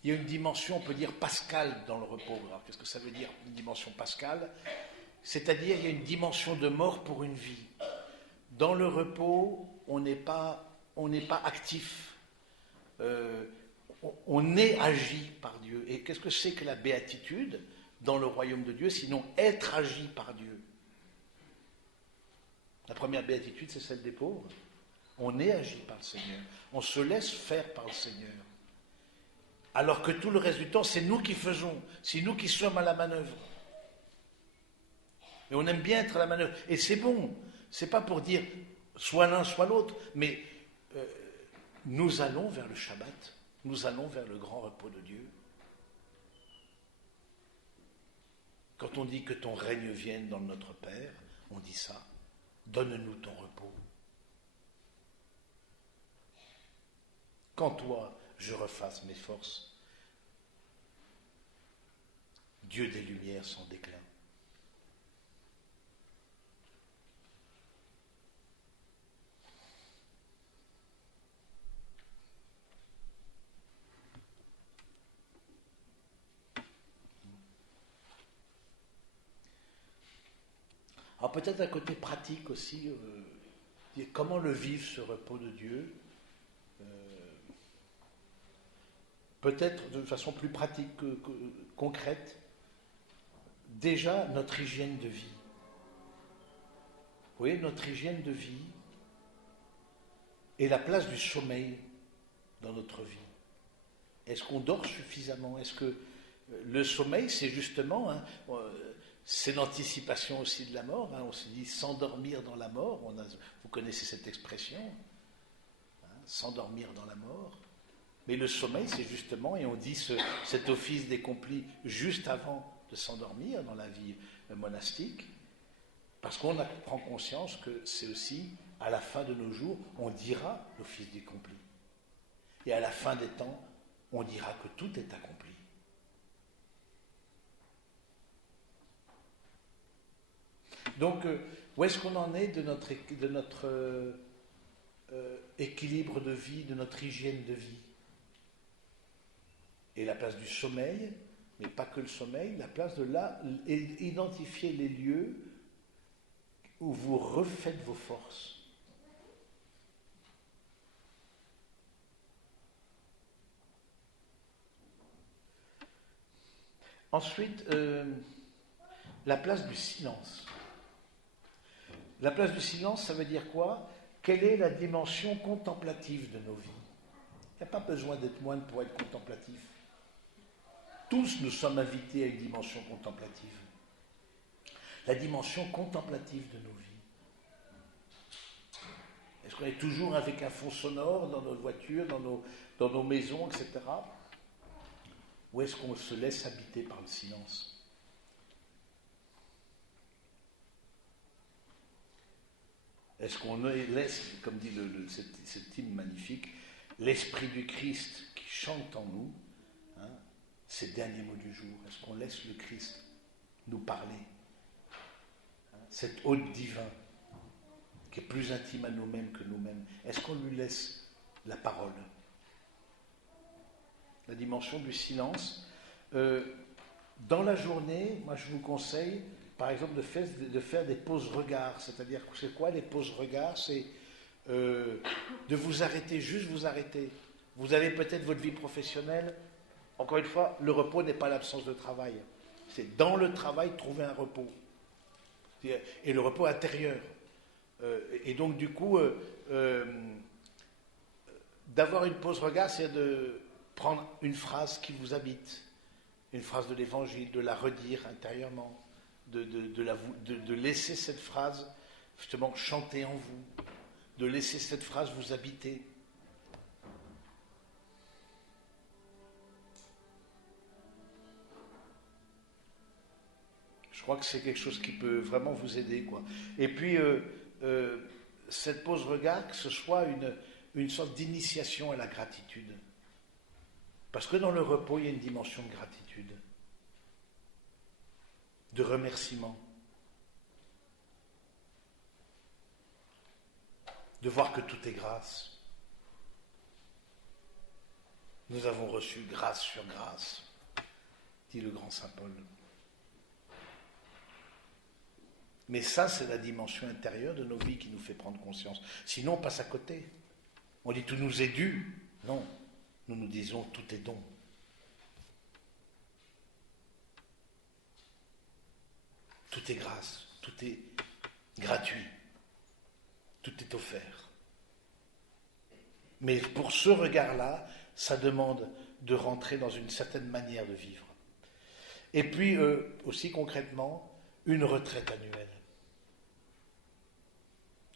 il y a une dimension, on peut dire, pascale dans le repos. Alors, qu'est-ce que ça veut dire, une dimension pascale? C'est-à-dire, il y a une dimension de mort pour une vie. Dans le repos, on n'est pas actif. On est agi par Dieu. Et qu'est-ce que c'est que la béatitude dans le royaume de Dieu, sinon être agi par Dieu? La première béatitude, c'est celle des pauvres. On est agi par le Seigneur. On se laisse faire par le Seigneur. Alors que tout le reste du temps, c'est nous qui faisons. C'est nous qui sommes à la manœuvre. Et on aime bien être à la manœuvre. Et c'est bon. C'est pas pour dire soit l'un, soit l'autre. Mais nous allons vers le Shabbat. Nous allons vers le grand repos de Dieu. Quand on dit que ton règne vienne dans notre Père, on dit ça. Donne-nous ton repos. Qu'en toi, je refasse mes forces. Dieu des lumières sans déclin. Alors peut-être un côté pratique aussi, comment le vivre ce repos de Dieu, peut-être de façon plus pratique que concrète, déjà notre hygiène de vie. voyez, notre hygiène de vie et la place du sommeil dans notre vie. Est-ce qu'on dort suffisamment? Est-ce que le sommeil, c'est justement, hein, c'est l'anticipation aussi de la mort, hein, on se dit s'endormir dans la mort, vous connaissez cette expression, hein, s'endormir dans la mort. Mais le sommeil, c'est justement, et on dit cet office d'accompli juste avant de s'endormir dans la vie monastique, parce qu'on prend conscience que c'est aussi, à la fin de nos jours, on dira l'office d'accompli. Et à la fin des temps, on dira que tout est accompli. Donc, où est-ce qu'on en est de notre équilibre de vie, de notre hygiène de vie? Et la place du sommeil, mais pas que le sommeil, la place de là, identifier les lieux où vous refaites vos forces. Ensuite, la place du silence. La place du silence, ça veut dire quoi? Quelle est la dimension contemplative de nos vies? Il n'y a pas besoin d'être moine pour être contemplatif. Tous nous sommes invités à une dimension contemplative. La dimension contemplative de nos vies. Est-ce qu'on est toujours avec un fond sonore dans nos voitures, dans nos maisons, etc. Ou est-ce qu'on se laisse habiter par le silence? Est-ce qu'on laisse, comme dit cet hymne magnifique, l'Esprit du Christ qui chante en nous, hein, ces derniers mots du jour? Est-ce qu'on laisse le Christ nous parler, hein, cet hôte divin qui est plus intime à nous-mêmes que nous-mêmes? Est-ce qu'on lui laisse la parole? La dimension du silence. Dans la journée, moi je vous conseille, par exemple, de faire des pauses regards. C'est-à-dire, c'est quoi les pauses regards? C'est de vous arrêter, juste vous arrêter. Vous avez peut-être votre vie professionnelle. Encore une fois, le repos n'est pas l'absence de travail. C'est dans le travail trouver un repos. Et le repos intérieur. Et donc, du coup, d'avoir une pause regard, c'est de prendre une phrase qui vous habite, une phrase de l'Évangile, de la redire intérieurement, de laisser cette phrase justement chanter en vous, de laisser cette phrase vous habiter. Je crois que c'est quelque chose qui peut vraiment vous aider, quoi. Et puis, cette pause regard, que ce soit une sorte d'initiation à la gratitude. Parce que dans le repos, il y a une dimension de gratitude, de remerciement, de voir que tout est grâce. Nous avons reçu grâce sur grâce, dit le grand saint Paul. Mais ça, c'est la dimension intérieure de nos vies qui nous fait prendre conscience. Sinon, on passe à côté. On dit tout nous est dû. Non, nous nous disons tout est don. Tout est grâce, tout est gratuit, tout est offert. Mais pour ce regard-là, ça demande de rentrer dans une certaine manière de vivre. Et puis, aussi concrètement, une retraite annuelle.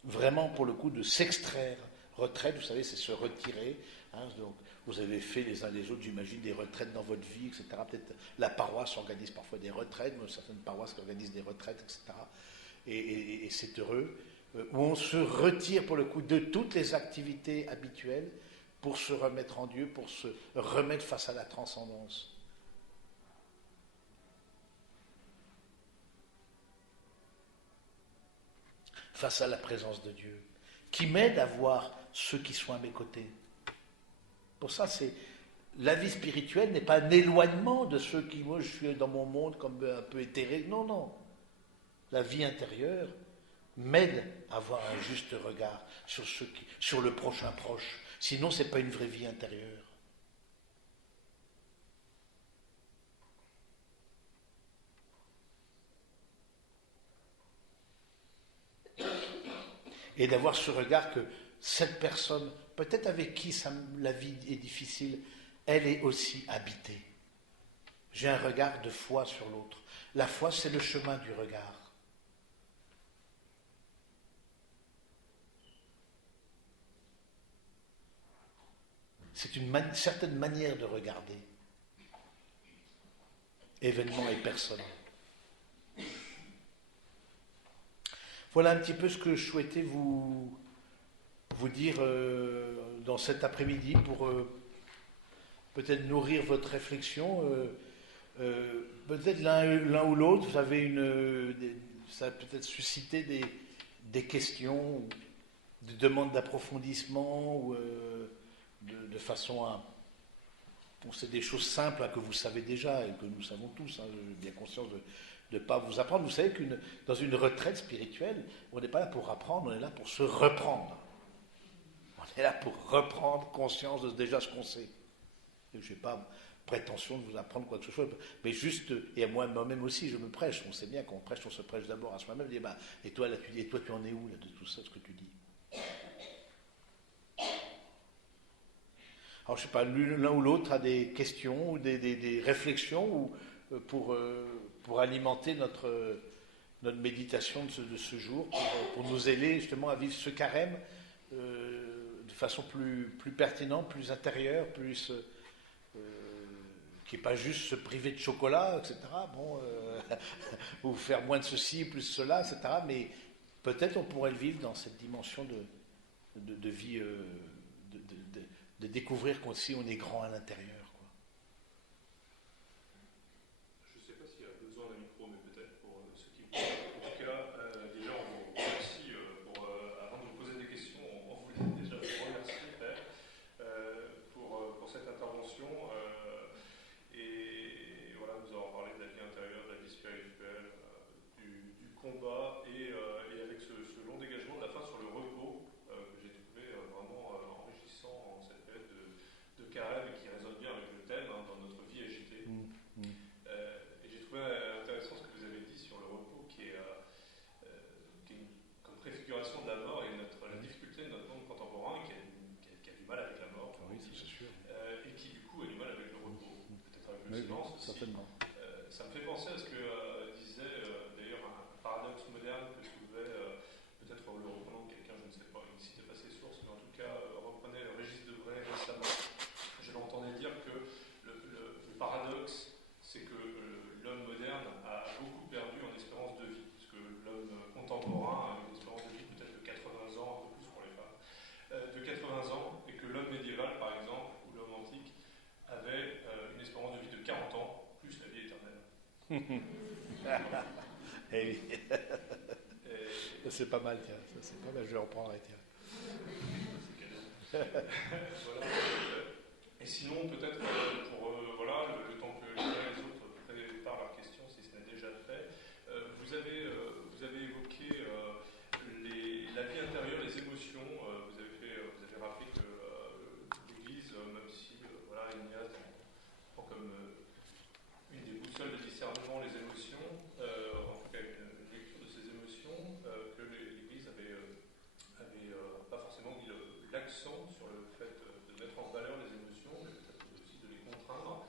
Vraiment, pour le coup, de s'extraire. Retraite, vous savez, c'est se retirer. Hein, donc, vous avez fait les uns les autres, j'imagine, des retraites dans votre vie, etc. Peut-être la paroisse organise parfois des retraites, mais certaines paroisses organisent des retraites, etc. Et c'est heureux. Où on se retire, pour le coup, de toutes les activités habituelles pour se remettre en Dieu, pour se remettre face à la transcendance. Face à la présence de Dieu, qui m'aide à voir ceux qui sont à mes côtés. Pour ça, la vie spirituelle n'est pas un éloignement de ceux qui, moi, je suis dans mon monde comme un peu éthéré. Non, non. La vie intérieure m'aide à avoir un juste regard sur le prochain proche. Sinon, ce n'est pas une vraie vie intérieure. Et d'avoir ce regard que cette personne, peut-être avec qui la vie est difficile, elle est aussi habitée. J'ai un regard de foi sur l'autre. La foi, c'est le chemin du regard. C'est une certaine manière de regarder événements et personnes. Voilà un petit peu ce que je souhaitais vous dire dans cet après-midi pour peut-être nourrir votre réflexion. Peut-être l'un ou l'autre, vous avez ça a peut-être suscité des questions, des demandes d'approfondissement ou de façon à... Bon, c'est des choses simples que vous savez déjà et que nous savons tous. J'ai bien conscience de ne pas vous apprendre. Vous savez que dans une retraite spirituelle, on n'est pas là pour apprendre, on est là pour se reprendre. On est là pour reprendre conscience de déjà ce qu'on sait. Je n'ai pas prétention de vous apprendre quoi que ce soit, mais juste, et à moi-même aussi, je me prêche. On sait bien qu'on prêche, on se prêche d'abord à soi-même. Et toi, là, tu en es où là, de tout ça, ce que tu dis? Alors, je ne sais pas, l'un ou l'autre a des questions ou des réflexions pour alimenter notre méditation de ce jour, pour nous aider justement à vivre ce carême de façon plus pertinente, plus intérieure, qui n'est pas juste se priver de chocolat, etc. Bon, ou faire moins de ceci, plus cela, etc. Mais peut-être on pourrait le vivre dans cette dimension de vie, de découvrir qu'aussi on est grand à l'intérieur. Je ne sais pas s'il y a besoin d'un micro, mais peut-être pour ceux qui... En tout cas, déjà, on vous remercie avant de vous poser des questions, on voulait déjà vous remercier pour cette intervention. Et voilà, nous avons parlé de la vie intérieure, de la vie spirituelle, du combat, et avec ce long dégagement de la fin sur le repos, que j'ai trouvé vraiment enrichissant en cette période de carême et qui résonne bien avec le thème dans notre vie agitée. Et j'ai trouvé intéressant ce que vous avez dit sur le repos, qui est comme préfiguration de la mort et la difficulté de notre monde contemporain qui a du mal avec la mort. Oui, c'est sûr. Et qui du coup a du mal avec le repos, peut-être avec le Oui, silence aussi. Certainement. Ça me fait penser à ce que disait d'ailleurs un paradoxe moderne que soulevait, peut-être le reprenant de quelqu'un, je ne sais pas, il ne citait pas ses sources, mais en tout cas reprenait Régis Debray récemment. Je l'entendais dire que le paradoxe, c'est que l'homme moderne a beaucoup perdu en espérance de vie, parce que l'homme contemporain a une espérance de vie peut-être de 80 ans, un peu plus pour les femmes, de 80 ans, et que l'homme médiéval, par exemple, ou l'homme antique, avait une espérance de vie de 40 ans, plus la vie éternelle. Eh oui. C'est pas mal, tiens. Ça, c'est pas mal, je vais reprendre, tiens. Voilà. Et sinon, peut-être pour le temps que les uns et les autres préparent leurs questions, si ce n'est déjà fait, vous avez évoqué la vie intérieure, les émotions. Vous avez rappelé que l'Église, même si Ignace prend comme une des boussoles de discernement les émotions, en tout cas une lecture de ces émotions, que l'Église avait pas forcément mis l'accent sur le fait de mettre en valeur les émotions, mais peut-être aussi de les contraindre.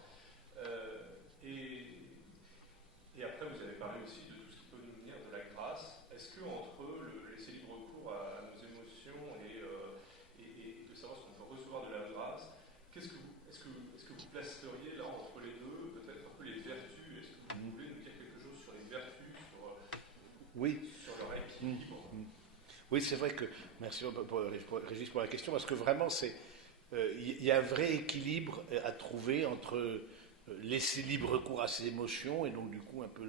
Et après, vous avez parlé aussi de tout ce qui peut nous venir de la grâce. Est-ce que entre laisser libre cours à nos émotions et de savoir ce qu'on peut recevoir de la grâce, est-ce que vous placeriez là entre les deux, peut-être un peu les vertus? Est-ce que vous voulez nous dire quelque chose sur les vertus, sur leur équilibre? Oui, c'est vrai que, merci Régis pour la question, parce que vraiment, il y a un vrai équilibre à trouver entre laisser libre cours à ses émotions, et donc du coup un peu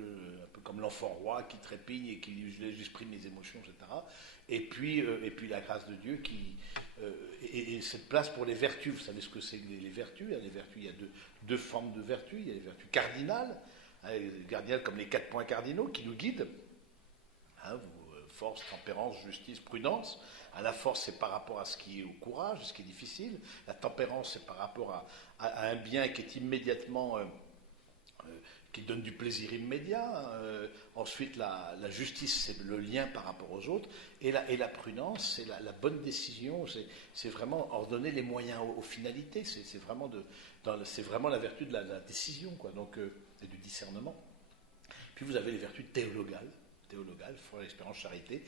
comme l'enfant roi qui trépigne et qui exprime mes émotions, etc. Et puis la grâce de Dieu et cette place pour les vertus. Vous savez ce que c'est que les vertus? Les vertus, il y a deux formes de vertus. Il y a les vertus cardinales, cardinales comme les 4 points cardinaux qui nous guident. Force, tempérance, justice, prudence. La force, c'est par rapport à ce qui est au courage, ce qui est difficile. La tempérance, c'est par rapport à un bien qui est immédiatement qui donne du plaisir immédiat. Ensuite, la justice, c'est le lien par rapport aux autres. Et la prudence, c'est la bonne décision. C'est vraiment ordonner les moyens aux finalités. C'est vraiment la vertu de la décision, quoi, donc, et du discernement. Puis vous avez les vertus théologales, foi, espérance, charité.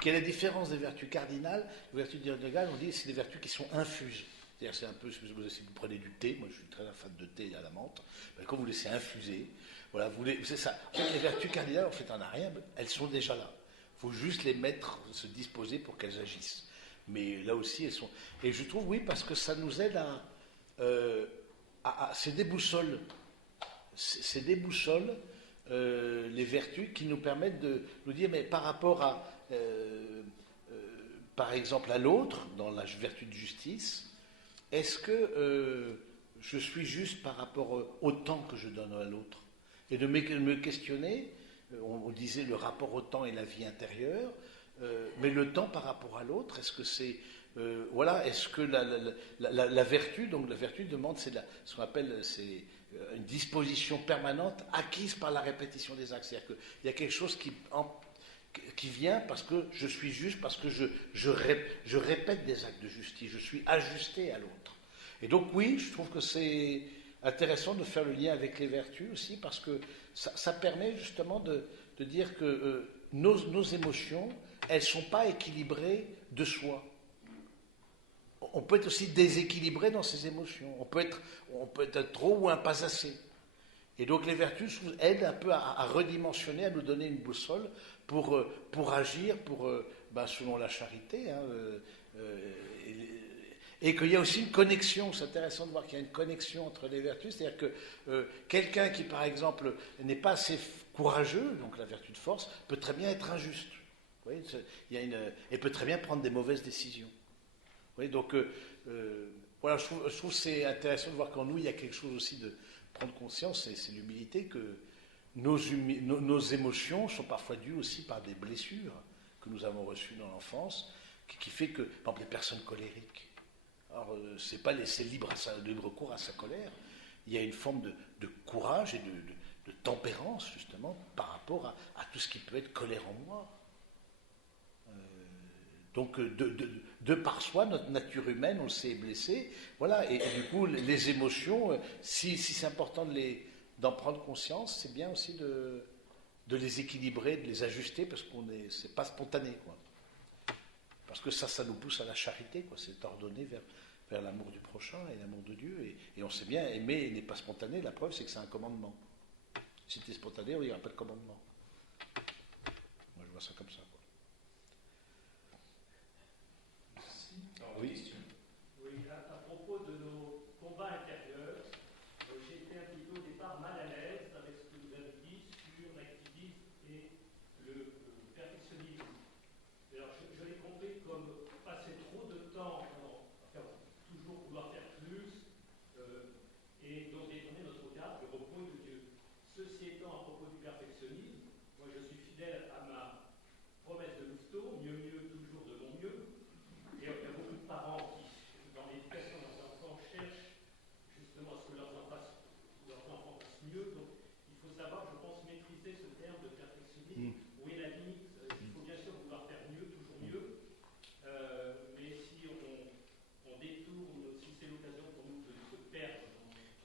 Quelle est la différence des vertus cardinales? Les vertus théologales, on dit, c'est des vertus qui sont infuses. C'est-à-dire, c'est un peu, si vous prenez du thé, moi je suis très fan de thé à la menthe, quand vous laissez infuser, voilà, c'est ça. En fait, les vertus cardinales, en fait, en a rien, elles sont déjà là. Il faut juste les mettre, se disposer pour qu'elles agissent. Mais là aussi, elles sont. Et je trouve, oui, parce que ça nous aide c'est des boussoles. C'est des boussoles, les vertus qui nous permettent de nous dire, mais par rapport à, par exemple, à l'autre, dans la vertu de justice, est-ce que je suis juste par rapport au temps que je donne à l'autre? Et de me questionner, on disait le rapport au temps et la vie intérieure, mais le temps par rapport à l'autre, est-ce que c'est... voilà, est-ce que la vertu, donc la vertu demande, c'est ce qu'on appelle, c'est une disposition permanente acquise par la répétition des actes. C'est-à-dire qu'il y a quelque chose qui vient parce que je suis juste, parce que je répète des actes de justice, je suis ajusté à l'autre. Et donc oui, je trouve que c'est intéressant de faire le lien avec les vertus aussi, parce que ça permet justement de dire que nos émotions, elles ne sont pas équilibrées de soi. On peut être aussi déséquilibré dans ses émotions, on peut être trop ou un pas assez. Et donc les vertus aident un peu à redimensionner, à nous donner une boussole pour agir, selon la charité. Et qu'il y a aussi une connexion, c'est intéressant de voir qu'il y a une connexion entre les vertus, c'est-à-dire que quelqu'un qui, par exemple, n'est pas assez courageux, donc la vertu de force, peut très bien être injuste. Vous voyez, et peut très bien prendre des mauvaises décisions. Vous voyez, donc, voilà, je trouve que c'est intéressant de voir qu'en nous, il y a quelque chose aussi de prendre conscience, c'est l'humilité, que nos émotions sont parfois dues aussi par des blessures que nous avons reçues dans l'enfance, qui fait que, par exemple, les personnes colériques, alors c'est pas laisser libre cours à sa colère, il y a une forme de courage et de tempérance, justement, par rapport à tout ce qui peut être colère en moi. Donc, de par soi, notre nature humaine, on s'est blessé. Voilà, et du coup, les émotions, si c'est important d'en prendre conscience, c'est bien aussi de les équilibrer, de les ajuster, parce que c'est pas spontané, quoi. Parce que ça nous pousse à la charité, quoi. C'est ordonné vers l'amour du prochain et l'amour de Dieu. Et on sait bien, aimer n'est pas spontané. La preuve, c'est que c'est un commandement. Si c'était spontané, il n'y aurait pas de commandement. Moi, je vois ça comme ça, quoi. Oui. Oui, à propos de nos combats intérieurs, j'ai été un petit peu au départ mal à l'aise avec ce que vous avez dit sur l'activisme et le perfectionnisme. Alors, je l'ai compris comme passer trop de temps, toujours vouloir faire plus, et donc détourner notre regard du repos de Dieu. Ceci étant, à propos du perfectionnisme, moi je suis fidèle à ma promesse de Lousteau, mieux, toujours de mon mieux. Et il y a beaucoup de parents qui, dans l'éducation de leurs enfants, cherchent justement à ce que leurs enfants fassent mieux. Donc, il faut savoir, je pense, maîtriser ce terme de perfectionnisme. Où est la limite? Il faut bien sûr vouloir faire mieux, toujours mieux. Mais si on détourne, si c'est l'occasion pour nous de se perdre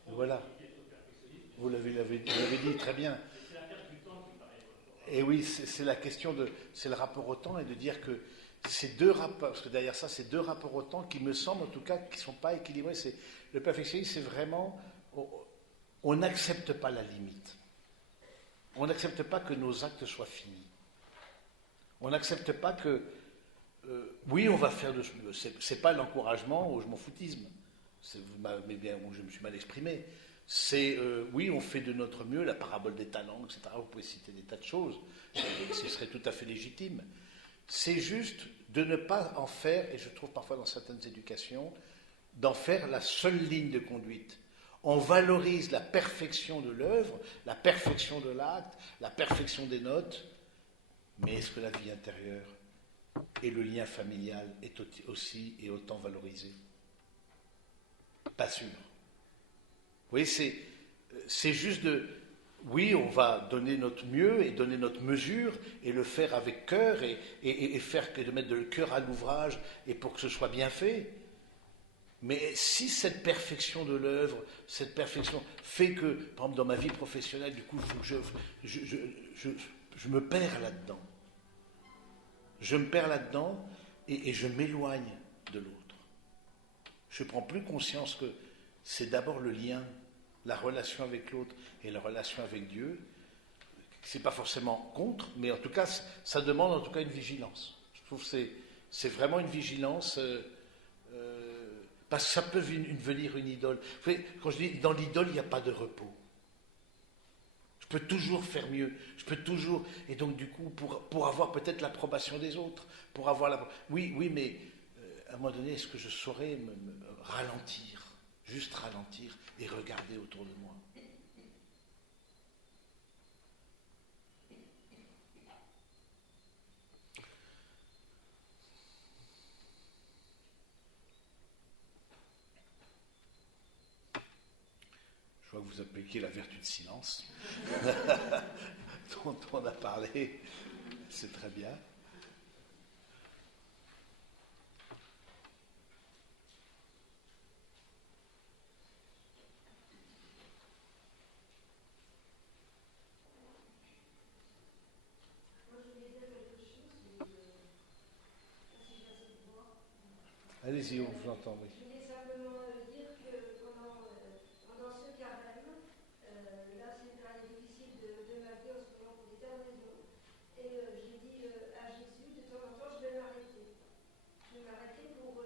dans voilà. D'être perfectionniste. Vous l'avez dit très bien. C'est la perte du temps qui paraît. Et oui, c'est la question c'est le rapport au temps, et de dire que ces deux rapports, parce que derrière ça, c'est deux rapports au temps qui me semblent en tout cas qui ne sont pas équilibrés. Le perfectionnisme, c'est vraiment, on n'accepte pas la limite. On n'accepte pas que nos actes soient finis. On n'accepte pas que, oui, on va faire de ce mieux. C'est pas l'encouragement au je m'en foutisme. Mais bien, je me suis mal exprimé. C'est, oui, on fait de notre mieux, la parabole des talents, etc. Vous pouvez citer des tas de choses. Ce serait tout à fait légitime. C'est juste de ne pas en faire, et je trouve parfois dans certaines éducations, d'en faire la seule ligne de conduite. On valorise la perfection de l'œuvre, la perfection de l'acte, la perfection des notes, mais est-ce que la vie intérieure et le lien familial est aussi et autant valorisé? Pas sûr. Vous voyez, c'est juste oui, on va donner notre mieux et donner notre mesure et le faire avec cœur et faire que de mettre le cœur à l'ouvrage et pour que ce soit bien fait. Mais si cette perfection de l'œuvre, cette perfection fait que, par exemple, dans ma vie professionnelle, du coup, je me perds là-dedans. Je me perds là-dedans et je m'éloigne de l'autre. Je ne prends plus conscience que c'est d'abord le lien, la relation avec l'autre et la relation avec Dieu. C'est pas forcément contre, mais en tout cas, ça demande en tout cas une vigilance. Je trouve que c'est vraiment une vigilance, parce que ça peut devenir une idole. Vous savez, quand je dis dans l'idole, il n'y a pas de repos. Je peux toujours faire mieux, je peux toujours, et donc du coup, pour avoir peut-être l'approbation des autres, pour avoir la... Oui, mais à un moment donné, est-ce que je saurais me ralentir, juste ralentir et regarder autour de moi? Je vois que vous appliquez la vertu de silence dont on a parlé, c'est très bien. Allez-y, on vous entend, oui. Je voulais simplement dire que pendant ce carême, là c'est une période difficile de ma vie en ce moment pour des tas de raisons, et j'ai dit à Jésus, de temps en temps, je vais m'arrêter. Je vais m'arrêter pour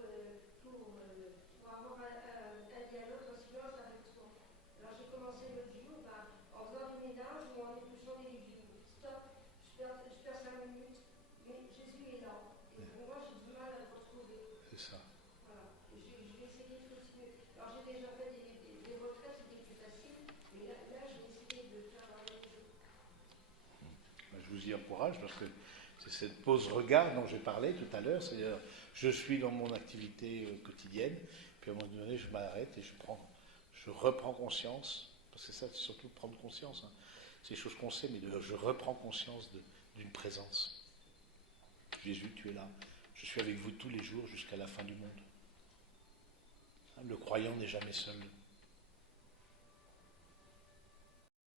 avoir un dialogue en silence avec toi. Alors j'ai commencé l'autre jour en faisant du ménage ou en épluchant des légumes. Stop, je perds 5 minutes, mais Jésus est là. Et pour moi, j'ai du mal à le retrouver. C'est ça. Voilà. Je vais essayer de continuer. Alors j'ai déjà fait des retraites, c'était plus facile, mais là je vais essayer de faire un autre jour. Je vous y encourage parce que c'est cette pause regard dont j'ai parlé tout à l'heure, c'est-à-dire je suis dans mon activité quotidienne, puis à un moment donné je m'arrête et je reprends conscience, parce que ça c'est surtout de prendre conscience, hein. C'est des choses qu'on sait, mais je reprends conscience d'une présence. Jésus, tu es là, je suis avec vous tous les jours jusqu'à la fin du monde. Le croyant n'est jamais seul.